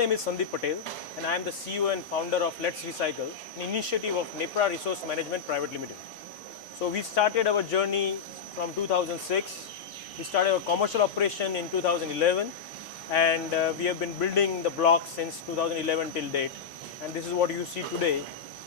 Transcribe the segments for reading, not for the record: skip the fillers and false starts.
name is Sandeep Patel and I am the CEO and founder of Let's Recycle, an initiative of Nepra Resource Management Private Limited. So we started our journey from 2006. We started our commercial operation in 2011 and we have been building the blocks since 2011 till date. And this is what you see today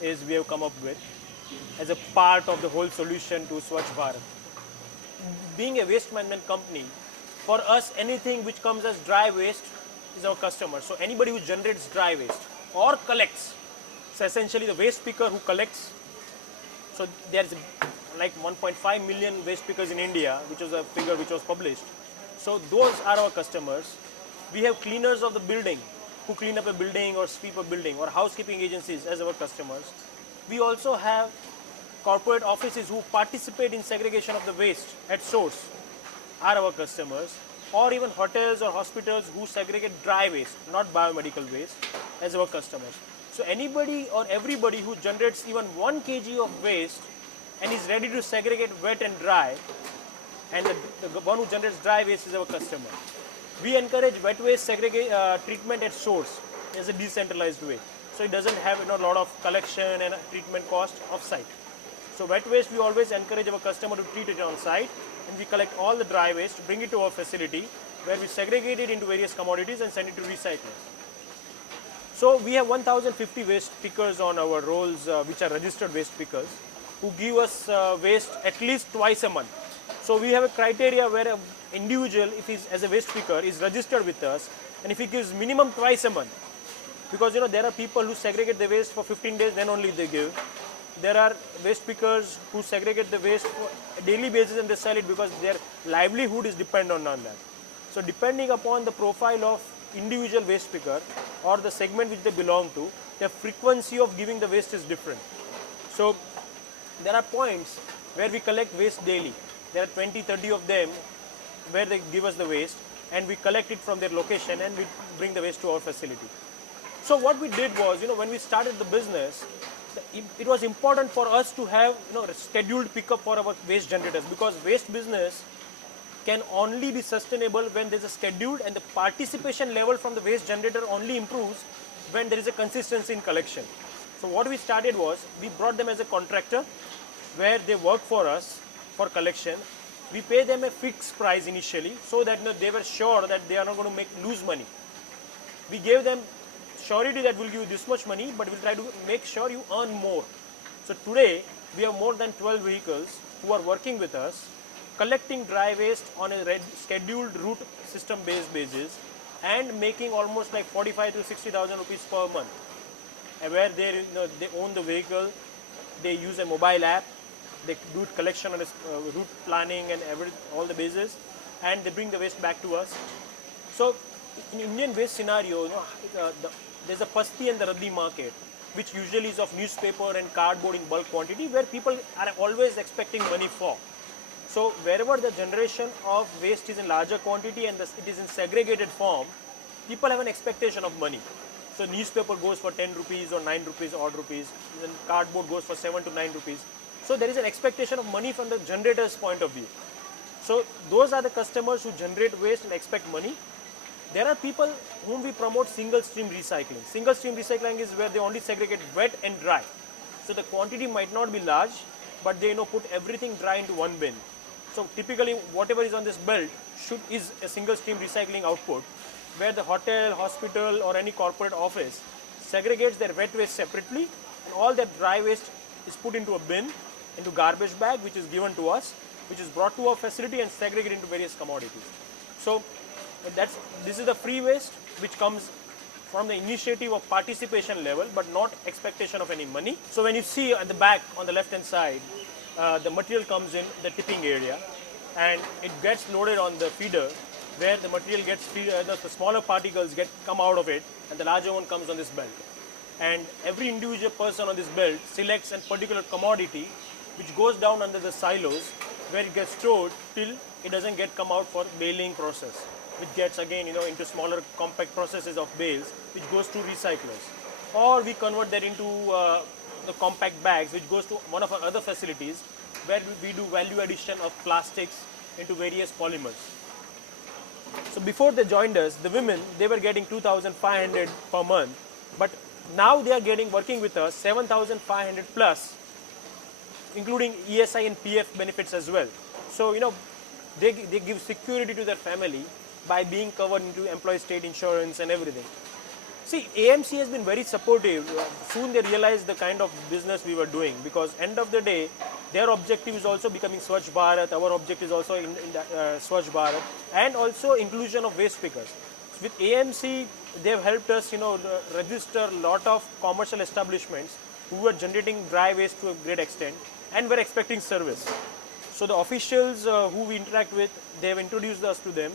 is we have come up with as a part of the whole solution to Swachh Bharat. Being a waste management company, for us anything which comes as dry waste is our customer. So anybody who generates dry waste or collects, so essentially the waste picker who collects, so there's like 1.5 million waste pickers in India, which was a figure which was published. So those are our customers. We have cleaners of the building who clean up a building or sweep a building, or housekeeping agencies as our customers. We also have corporate offices who participate in segregation of the waste at source are our customers, or even hotels or hospitals who segregate dry waste, not biomedical waste, as our customers. So anybody or everybody who generates even 1 kg of waste and is ready to segregate wet and dry, and the one who generates dry waste is our customer. We encourage wet waste treatment at source as a decentralized way. So it doesn't have a lot of collection and treatment cost off-site. So wet waste, we always encourage our customer to treat it on site, and we collect all the dry waste, bring it to our facility where we segregate it into various commodities and send it to recyclers. So we have 1,050 waste pickers on our rolls, which are registered waste pickers, who give us waste at least twice a month. So we have a criteria where an individual, if he's as a waste picker, is registered with us, and if he gives minimum twice a month, because there are people who segregate the waste for 15 days, then only they give. There are waste pickers who segregate the waste for a daily basis and they sell it because their livelihood is dependent on that. So depending upon the profile of individual waste picker or the segment which they belong to, the frequency of giving the waste is different. So there are points where we collect waste daily. There are 20, 30 of them where they give us the waste and we collect it from their location and we bring the waste to our facility. So what we did was, when we started the business, it was important for us to have a scheduled pickup for our waste generators, because waste business can only be sustainable when there is a scheduled, and the participation level from the waste generator only improves when there is a consistency in collection. So what we started was, we brought them as a contractor where they work for us for collection. We pay them a fixed price initially so that they were sure that they are not going to lose money. We gave them surety that we'll give you this much money, but we'll try to make sure you earn more. So today, we have more than 12 vehicles who are working with us, collecting dry waste on a scheduled route system-based basis and making almost like 45 to 60,000 rupees per month. And where they own the vehicle, they use a mobile app, they do collection on route planning and all the bases, and they bring the waste back to us. So in Indian waste scenario, there's a Pasti and the Raddi market, which usually is of newspaper and cardboard in bulk quantity, where people are always expecting money for. So wherever the generation of waste is in larger quantity and it is in segregated form, people have an expectation of money. So newspaper goes for 10 rupees or 9 rupees, odd rupees, and cardboard goes for 7 to 9 rupees. So there is an expectation of money from the generator's point of view. So those are the customers who generate waste and expect money. There are people whom we promote single stream recycling. Single stream recycling is where they only segregate wet and dry. So the quantity might not be large, but they put everything dry into one bin. So typically whatever is on this belt is a single stream recycling output, where the hotel, hospital or any corporate office segregates their wet waste separately, and all that dry waste is put into a bin, into garbage bag, which is given to us, which is brought to our facility and segregated into various commodities. So this is the free waste which comes from the initiative of participation level, but not expectation of any money. So when you see at the back on the left hand side, the material comes in the tipping area and it gets loaded on the feeder, where the material gets the smaller particles come out of it and the larger one comes on this belt. And every individual person on this belt selects a particular commodity which goes down under the silos, where it gets stored till it doesn't come out for baling process, which gets again into smaller compact processes of bales, which goes to recyclers. Or we convert that into the compact bags, which goes to one of our other facilities, where we do value addition of plastics into various polymers. So before they joined us, the women, they were getting 2,500 per month, but now they are getting, working with us, 7,500 plus, including ESI and PF benefits as well. So, they give security to their family by being covered into employee state insurance and everything. See, AMC has been very supportive. Soon they realized the kind of business we were doing, because end of the day, their objective is also becoming Swachh Bharat. Our objective is also in Swachh Bharat, and also inclusion of waste pickers. With AMC, they have helped us, register a lot of commercial establishments who were generating dry waste to a great extent and were expecting service. So the officials who we interact with, they have introduced us to them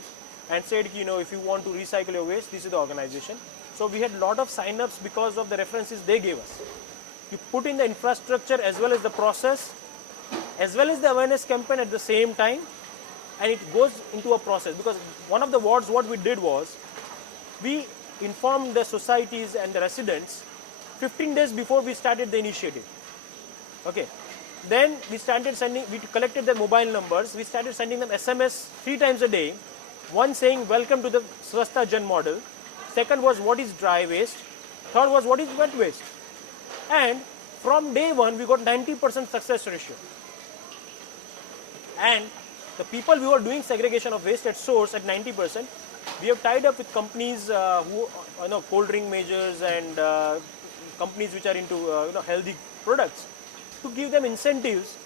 and said, if you want to recycle your waste, this is the organization. So we had a lot of sign-ups because of the references they gave us. You put in the infrastructure as well as the process, as well as the awareness campaign at the same time, and it goes into a process. Because one of the wards, what we did was, we informed the societies and the residents 15 days before we started the initiative. Okay. Then we started sending, we collected their mobile numbers, we started sending them SMS 3 times a day. One saying, welcome to the Swasthya Jan model. Second was, what is dry waste? Third was, what is wet waste? And from day one, we got 90% success ratio. And the people who are doing segregation of waste at source at 90%, we have tied up with companies who, cold drink majors and companies which are into, healthy products, to give them incentives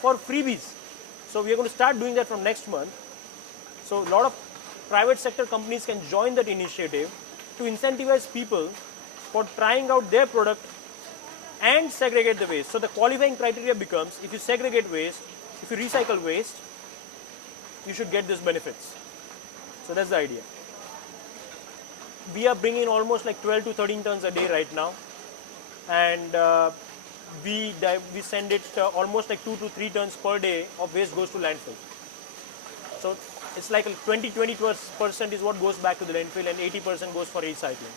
for freebies. So we are going to start doing that from next month. So a lot of private sector companies can join that initiative to incentivize people for trying out their product and segregate the waste. So the qualifying criteria becomes, if you segregate waste, if you recycle waste, you should get these benefits. So that's the idea. We are bringing almost like 12 to 13 tons a day right now, and we send it almost like 2 to 3 tons per day of waste goes to landfill. So it's like 20% is what goes back to the landfill, and 80% goes for recycling.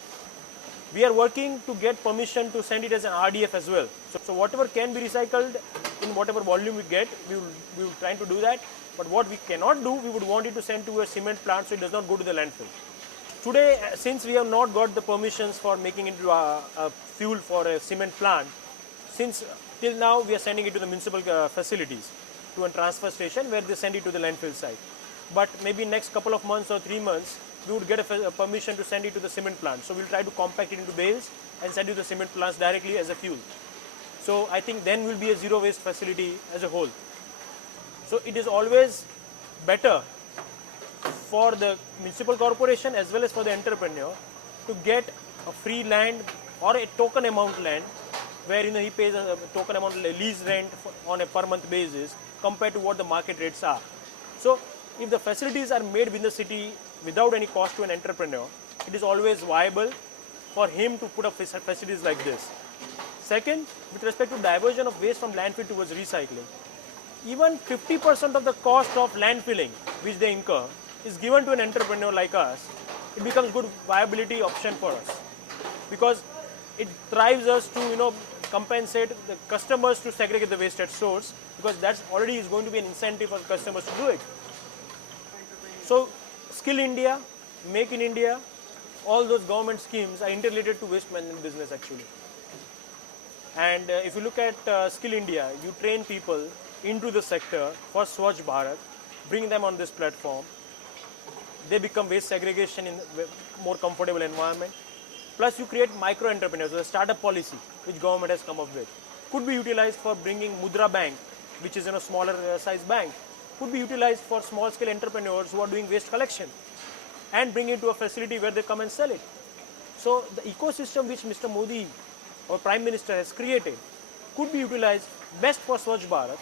We are working to get permission to send it as an RDF as well. So whatever can be recycled in whatever volume we get, we will try to do that. But what we cannot do, we would want it to send to a cement plant so it does not go to the landfill. Today, since we have not got the permissions for making it into a fuel for a cement plant, since till now we are sending it to the municipal facilities, to a transfer station where they send it to the landfill site. But maybe next couple of months or 3 months, we would get a permission to send it to the cement plant. So we'll try to compact it into bales and send it to the cement plants directly as a fuel. So I think then will be a zero waste facility as a whole. So it is always better for the municipal corporation as well as for the entrepreneur to get a free land or a token amount land where he pays a token amount lease rent on a per month basis compared to what the market rates are. So if the facilities are made within the city without any cost to an entrepreneur, it is always viable for him to put up facilities like this. Second, with respect to diversion of waste from landfill towards recycling, even 50% of the cost of landfilling which they incur is given to an entrepreneur like us, it becomes good viability option for us, because it drives us to compensate the customers to segregate the waste at source, because that's already is going to be an incentive for customers to do it. So Skill India, Make in India, all those government schemes are interrelated to waste management business actually. And if you look at Skill India, you train people into the sector for Swachh Bharat, bring them on this platform. They become waste segregation in a more comfortable environment. Plus you create micro entrepreneurs, a startup policy which government has come up with. Could be utilized for bringing Mudra Bank, which is a smaller size bank. Could be utilized for small scale entrepreneurs who are doing waste collection and bring it to a facility where they come and sell it. So the ecosystem which Mr. Modi, our Prime Minister, has created could be utilized best for Swachh Bharat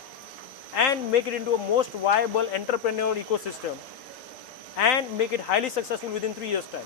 and make it into a most viable entrepreneurial ecosystem and make it highly successful within 3 years' time.